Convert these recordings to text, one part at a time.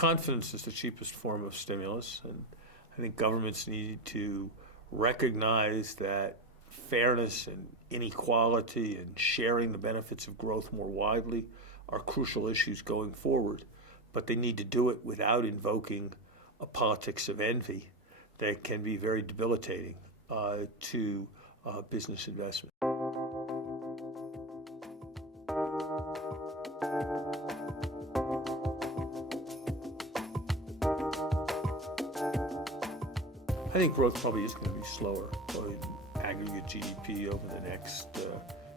Confidence is the cheapest form of stimulus, and I think governments need to recognize that fairness and inequality and sharing the benefits of growth more widely are crucial issues going forward, but they need to do it without invoking a politics of envy that can be very debilitating to business investment. I think growth probably is going to be slower in aggregate GDP over the next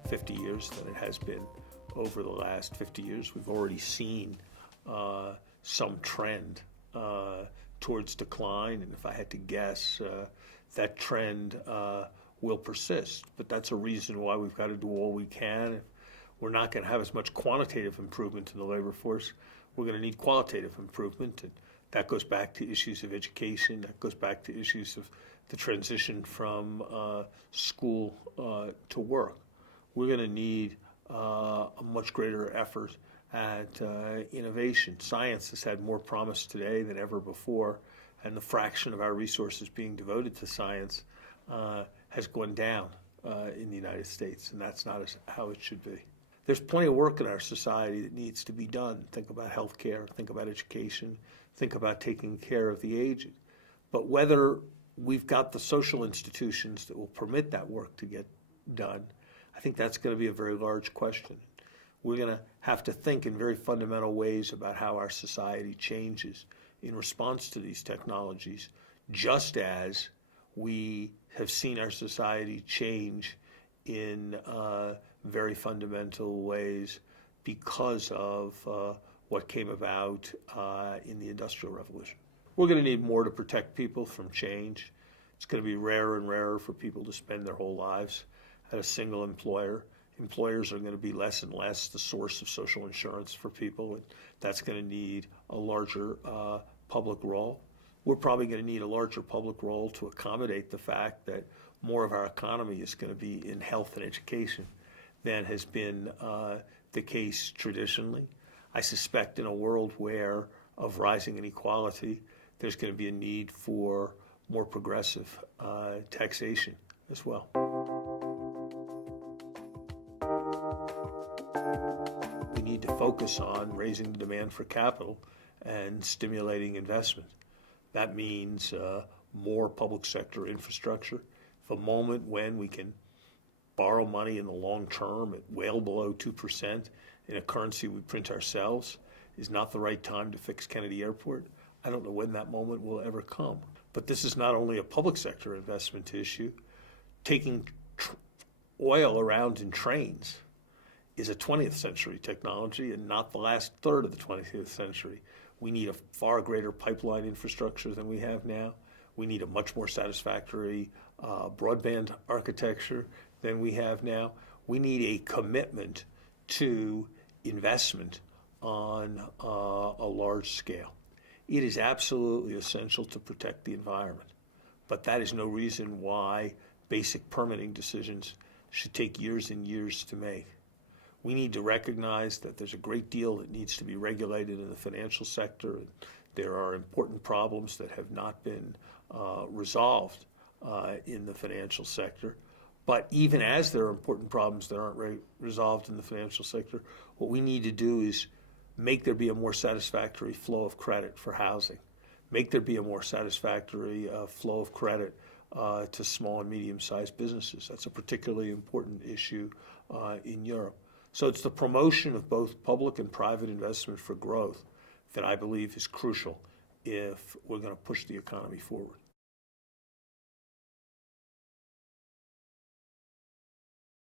50 years than it has been over the last 50 years. We've already seen some trend towards decline, and if I had to guess, that trend will persist. But that's a reason why we've got to do all we can. If we're not going to have as much quantitative improvement in the labor force, we're going to need qualitative improvement, and that goes back to issues of education. That goes back to issues of the transition from school to work. We're going to need a much greater effort at innovation. Science has had more promise today than ever before, and the fraction of our resources being devoted to science has gone down in the United States, and that's not how it should be. There's plenty of work in our society that needs to be done. Think about healthcare, think about education, think about taking care of the aged. But whether we've got the social institutions that will permit that work to get done, I think that's going to be a very large question. We're going to have to think in very fundamental ways about how our society changes in response to these technologies, just as we have seen our society change in very fundamental ways because of what came about in the Industrial Revolution. We're going to need more to protect people from change. It's going to be rarer and rarer for people to spend their whole lives at a single employer. Employers are going to be less and less the source of social insurance for people, and that's going to need a larger public role. We're probably going to need a larger public role to accommodate the fact that more of our economy is going to be in health and education than has been the case traditionally. I suspect in a world of rising inequality, there's going to be a need for more progressive taxation as well. We need to focus on raising the demand for capital and stimulating investment. That means more public sector infrastructure. For a moment when we can borrow money in the long term at well below 2% in a currency we print ourselves is not the right time to fix Kennedy Airport. I don't know when that moment will ever come. But this is not only a public sector investment issue. Taking oil around in trains is a 20th century technology and not the last third of the 20th century. We need a far greater pipeline infrastructure than we have now. We need a much more satisfactory broadband architecture than we have now. We need a commitment to investment on a large scale. It is absolutely essential to protect the environment, but that is no reason why basic permitting decisions should take years and years to make. We need to recognize that there's a great deal that needs to be regulated in the financial sector. There are important problems that have not been resolved in the financial sector. But even as there are important problems that aren't resolved in the financial sector, what we need to do is make there be a more satisfactory flow of credit for housing. Make there be a more satisfactory flow of credit to small and medium-sized businesses. That's a particularly important issue in Europe. So it's the promotion of both public and private investment for growth that I believe is crucial if we're going to push the economy forward.